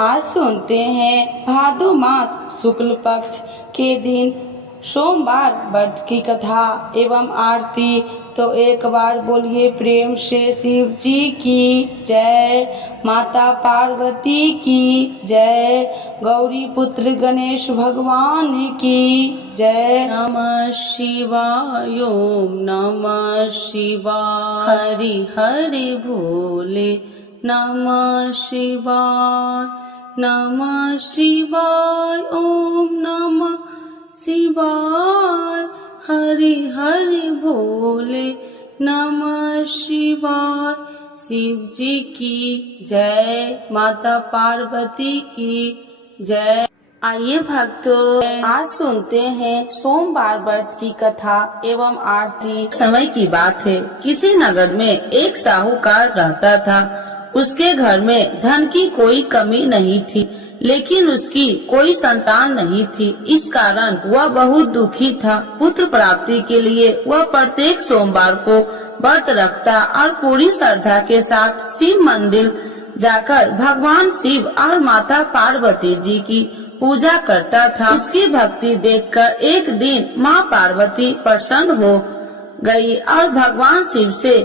आज सुनते हैं भादो मास शुक्ल पक्ष के दिन सोमवार व्रत की कथा एवं आरती। तो एक बार बोलिए प्रेम से शिव जी की जय, माता पार्वती की जय, गौरी पुत्र गणेश भगवान की जय। नमः शिवाय ओम नमः शिवाय, हरि हरि भोले नमः शिवाय, नमः शिवाय ओम नमः शिवाय, हरि हरि भोले नमः शिवाय। शिव जी की जय, माता पार्वती की जय। आइए भक्तों, आज सुनते हैं सोमवार व्रत की कथा एवं आरती। समय की बात है, किसी नगर में एक साहूकार रहता था। उसके घर में धन की कोई कमी नहीं थी, लेकिन उसकी कोई संतान नहीं थी। इस कारण वह बहुत दुखी था। पुत्र प्राप्ति के लिए वह प्रत्येक सोमवार को व्रत रखता और पूरी श्रद्धा के साथ शिव मंदिर जाकर भगवान शिव और माता पार्वती जी की पूजा करता था। उसकी भक्ति देखकर एक दिन माँ पार्वती प्रसन्न हो गई और भगवान शिव से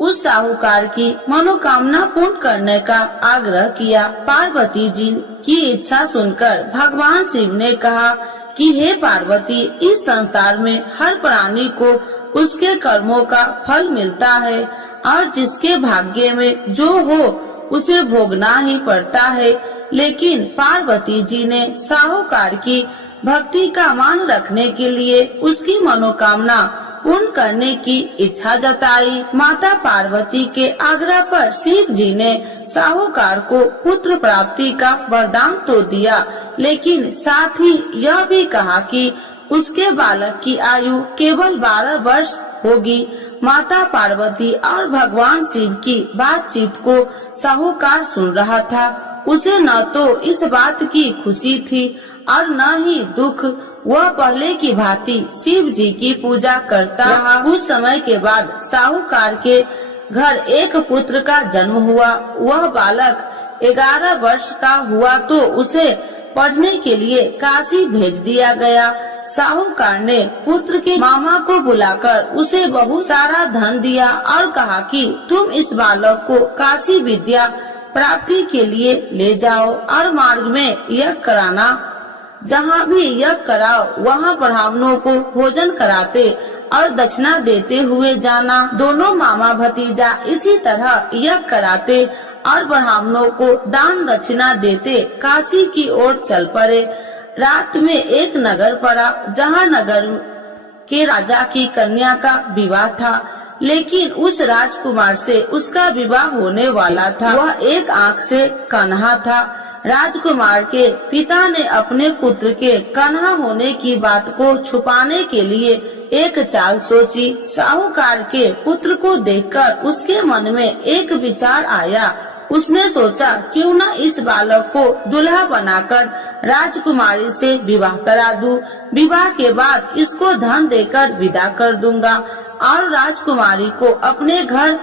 उस साहूकार की मनोकामना पूर्ण करने का आग्रह किया। पार्वती जी की इच्छा सुनकर भगवान शिव ने कहा कि हे पार्वती, इस संसार में हर प्राणी को उसके कर्मों का फल मिलता है और जिसके भाग्य में जो हो उसे भोगना ही पड़ता है। लेकिन पार्वती जी ने साहूकार की भक्ति का मान रखने के लिए उसकी मनोकामना पूर्ण करने की इच्छा जताई। माता पार्वती के आग्रह पर शिव जी ने साहूकार को पुत्र प्राप्ति का वरदान तो दिया, लेकिन साथ ही यह भी कहा कि उसके बालक की आयु केवल 12 वर्ष होगी। माता पार्वती और भगवान शिव की बातचीत को साहूकार सुन रहा था। उसे न तो इस बात की खुशी थी और न ही दुख। वह पहले की भांति शिव जी की पूजा करता रहा। कुछ समय के बाद साहूकार के घर एक पुत्र का जन्म हुआ। वह बालक 11 वर्ष का हुआ तो उसे पढ़ने के लिए काशी भेज दिया गया। साहूकार ने पुत्र के मामा को बुलाकर उसे बहुत सारा धन दिया और कहा कि तुम इस बालक को काशी विद्या प्राप्ति के लिए ले जाओ और मार्ग में यज्ञ कराना। जहाँ भी यज्ञ कराओ वहाँ ब्राह्मणों को भोजन कराते और दक्षिणा देते हुए जाना। दोनों मामा भतीजा इसी तरह यज्ञ कराते और ब्राह्मणों को दान दक्षिणा देते काशी की ओर चल पड़े। रात में एक नगर पड़ा, जहाँ नगर के राजा की कन्या का विवाह था, लेकिन उस राजकुमार से उसका विवाह होने वाला था। वह एक आंख से कन्हा था। राजकुमार के पिता ने अपने पुत्र के कन्हा होने की बात को छुपाने के लिए एक चाल सोची। साहूकार के पुत्र को देखकर उसके मन में एक विचार आया। उसने सोचा क्यों न इस बालक को दूल्हा बनाकर राजकुमारी से विवाह करा दूं। विवाह के बाद इसको धन देकर विदा कर दूंगा और राजकुमारी को अपने घर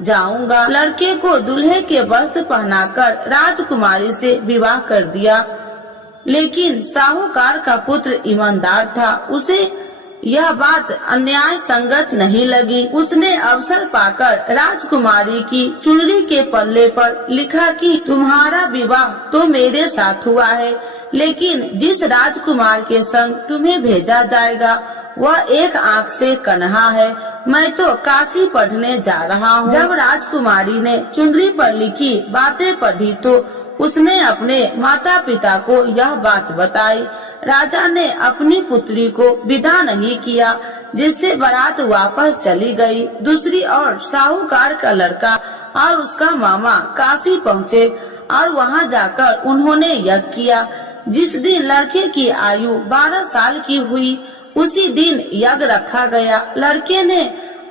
जाऊंगा। लड़के को दूल्हे के वस्त्र पहनाकर राजकुमारी से विवाह कर दिया। लेकिन साहूकार का पुत्र ईमानदार था। उसे यह बात अन्याय संगत नहीं लगी। उसने अवसर पाकर राजकुमारी की चुनरी के पल्ले पर लिखा कि तुम्हारा विवाह तो मेरे साथ हुआ है, लेकिन जिस राजकुमार के संग तुम्हें भेजा जाएगा वह एक आंख से कन्हा है। मैं तो काशी पढ़ने जा रहा हूँ। जब राजकुमारी ने चुनरी पर लिखी बातें पढ़ी तो उसने अपने माता पिता को यह बात बताई। राजा ने अपनी पुत्री को विदा नहीं किया, जिससे बारात वापस चली गई। दूसरी ओर साहूकार का लड़का और उसका मामा काशी पहुँचे और वहाँ जाकर उन्होंने यज्ञ किया। जिस दिन लड़के की आयु 12 साल की हुई उसी दिन यज्ञ रखा गया। लड़के ने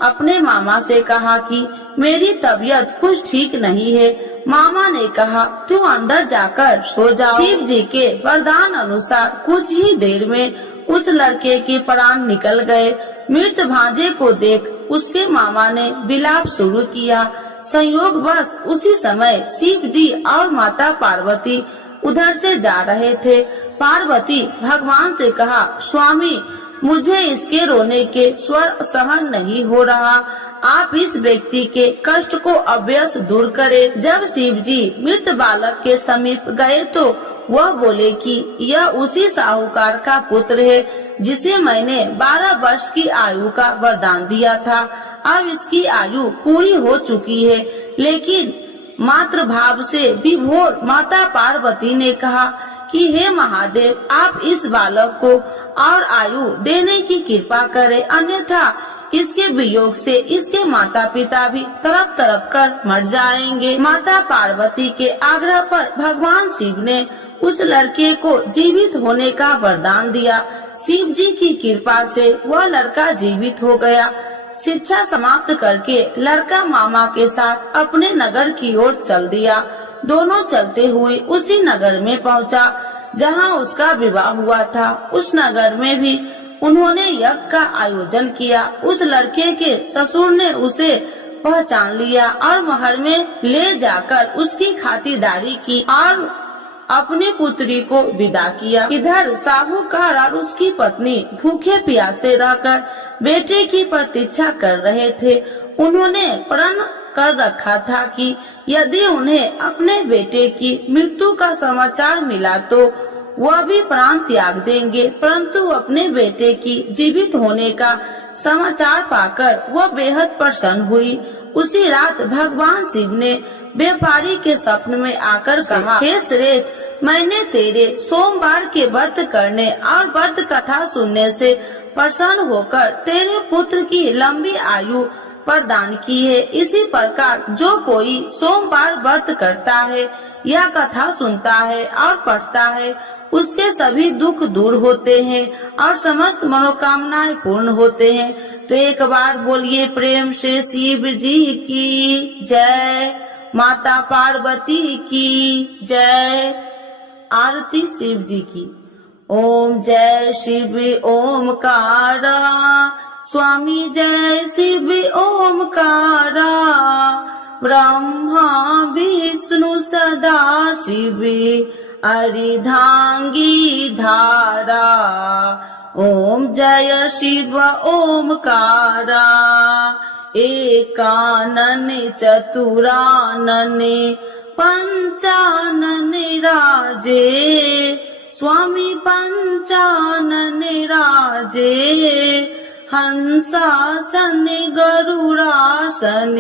अपने मामा से कहा कि मेरी तबीयत कुछ ठीक नहीं है। मामा ने कहा तू अंदर जाकर सो जाओ। शिव जी के वरदान अनुसार कुछ ही देर में उस लड़के के प्राण निकल गए। मृत भांजे को देख उसके मामा ने विलाप शुरू किया। संयोगवश उसी समय शिव जी और माता पार्वती उधर से जा रहे थे। पार्वती भगवान से कहा, स्वामी मुझे इसके रोने के स्वर सहन नहीं हो रहा, आप इस व्यक्ति के कष्ट को अवश्य दूर करें। जब शिव जी मृत बालक के समीप गए तो वह बोले कि यह उसी साहूकार का पुत्र है जिसे मैंने 12 वर्ष की आयु का वरदान दिया था। अब इसकी आयु पूरी हो चुकी है। लेकिन मातृ भाव से विभोर माता पार्वती ने कहा कि हे महादेव, आप इस बालक को और आयु देने की कृपा करें, अन्यथा इसके वियोग से इसके माता पिता भी तड़प तड़प कर मर जाएंगे। माता पार्वती के आग्रह पर भगवान शिव ने उस लड़के को जीवित होने का वरदान दिया। शिव जी की कृपा से वह लड़का जीवित हो गया। शिक्षा समाप्त करके लड़का मामा के साथ अपने नगर की ओर चल दिया। दोनों चलते हुए उसी नगर में पहुंचा जहां उसका विवाह हुआ था। उस नगर में भी उन्होंने यज्ञ का आयोजन किया। उस लड़के के ससुर ने उसे पहचान लिया और महल में ले जाकर उसकी खातिरदारी की और अपनी पुत्री को विदा किया। इधर साहूकार और उसकी पत्नी भूखे प्यासे रहकर बेटे की प्रतीक्षा कर रहे थे। उन्होंने प्रण कर रखा था कि यदि उन्हें अपने बेटे की मृत्यु का समाचार मिला तो वह भी प्राण त्याग देंगे, परंतु अपने बेटे की जीवित होने का समाचार पाकर वह बेहद प्रसन्न हुई। उसी रात भगवान शिव ने व्यापारी के स्वप्न में आकर कहा, हे श्रेष्ठ, मैंने तेरे सोमवार के व्रत करने और व्रत कथा सुनने से प्रसन्न होकर तेरे पुत्र की लंबी आयु प्रदान की है। इसी प्रकार जो कोई सोमवार व्रत करता है या कथा सुनता है और पढ़ता है, उसके सभी दुख दूर होते हैं और समस्त मनोकामनाएं पूर्ण होते हैं। तो एक बार बोलिए प्रेम से शिव जी की जय, माता पार्वती की जय। आरती शिव जी की। ओम जय शिव ओमकारा, स्वामी जय शिव ओमकारा, ब्रह्मा विष्णु सदा शिव अर्धांगी धारा। ओम जय शिव ओमकारा, एकानन चतुरानन पंचानन राजे, स्वामी पंचानन राजे, हंसासन गरुड़ासन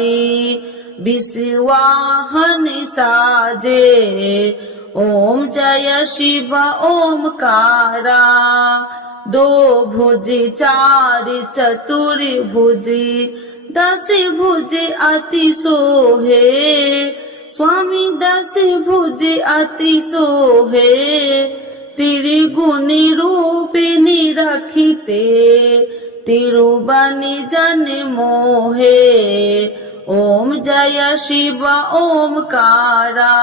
विश्वाहन साजे। ओम जय शिव ओमकारा, दो भुज चार चतुर्भुज, 10 भुज अति सोहे, स्वामी 10 भुज अति सोहे, त्रिगुणी रूपिणी रखिते, तिरुबनि जन मोहे। ओम जय शिव ओमकारा,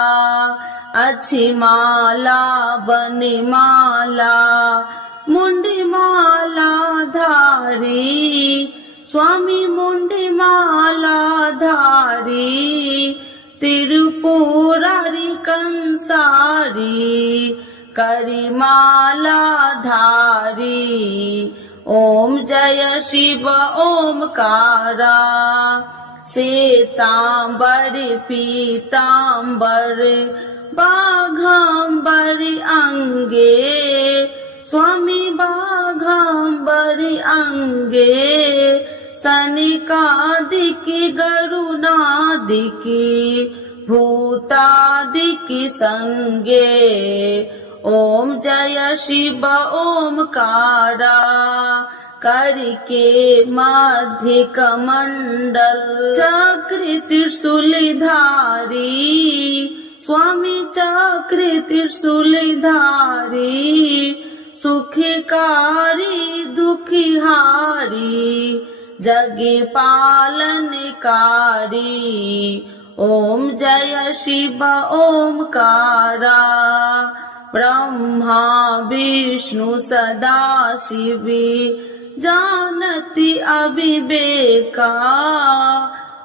अच्छी माला बनि माला, मुंडी माला धारी, स्वामी मुंडी माला धारी, त्रिपुरारी कंसारी, करी माला धारी। ओम जय शिव ओमकारा, श्वेतांबर पीतांबर बाघांबर अंगे, स्वामी बाघांबर अंगे, सनिकादिकी गरुणादिकी भूतादिकी संगे। ओम जय शिव ओमकारा, करके मध्य कमंडल चक्र त्रिशूलधारी, स्वामी चक्र त्रिशूलधारी, सुखकारी दुखिहारी, जगे पालनकारी। ओम जय शिव ओमकारा, ब्रह्मा विष्णु सदा शिव जानति अविवेका,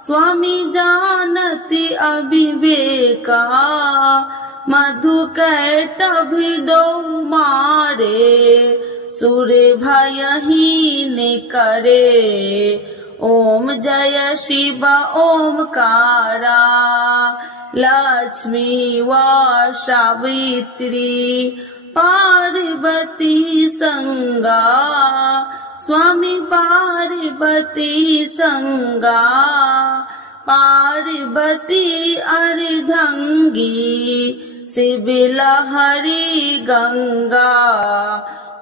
स्वामी जानती अविवेका, मधु कैटभि दो मारे, सूर्य भयहीन करे, ओम जय शिव ओमकारा, लक्ष्मी व सावित्री पार्वती संगा, स्वामी पार्वती संगा, पार्वती अर्धंगी, शिव लहरी गंगा,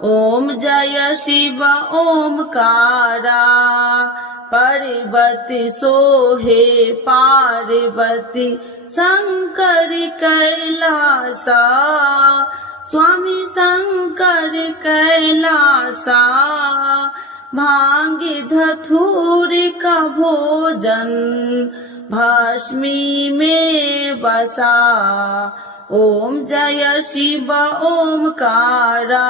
ओम जय शिव ओमकारा, पार्वती सोहे पार्वती शंकर कैलासा, स्वामी शंकर कैलासा, भांगे धतूर का भोजन भस्मी में बसा, ओम जय शिव ओमकारा,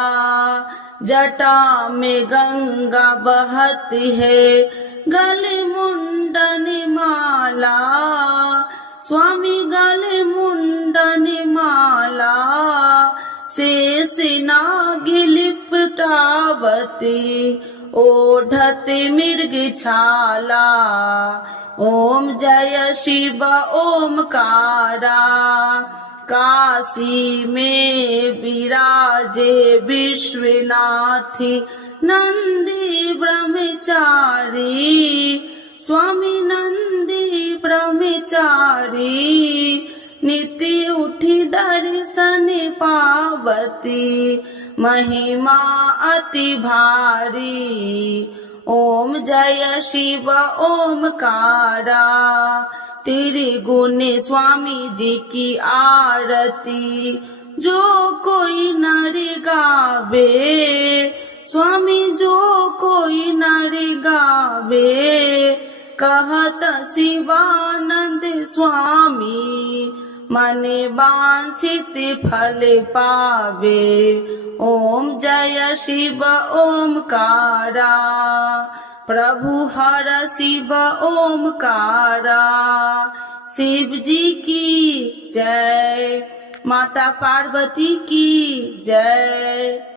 जटा में गंगा बहती है, गले मुंडन माला, स्वामी गले मुंडन माला, शेष नाग लिपटावती, ओढ़ते मिर्ग छाला, ओम जय शिव ओमकारा, काशी में विराजे विश्वनाथी, नंदी ब्रह्मचारी, स्वामी नंदी ब्रह्मचारी, नित्य उठी दर्शन पावती, महिमा अति भारी, ओम जय शिव ओमकारा, त्रिगुण स्वामी जी की आरती, जो कोई नर गावे, स्वामी जो कोई नर गावे, कहत शिवानंद स्वामी, मन वांछित फल पावे, ओम जय शिव ओमकारा, प्रभु हर शिव ओमकारा, शिव जी की जय, माता पार्वती की जय।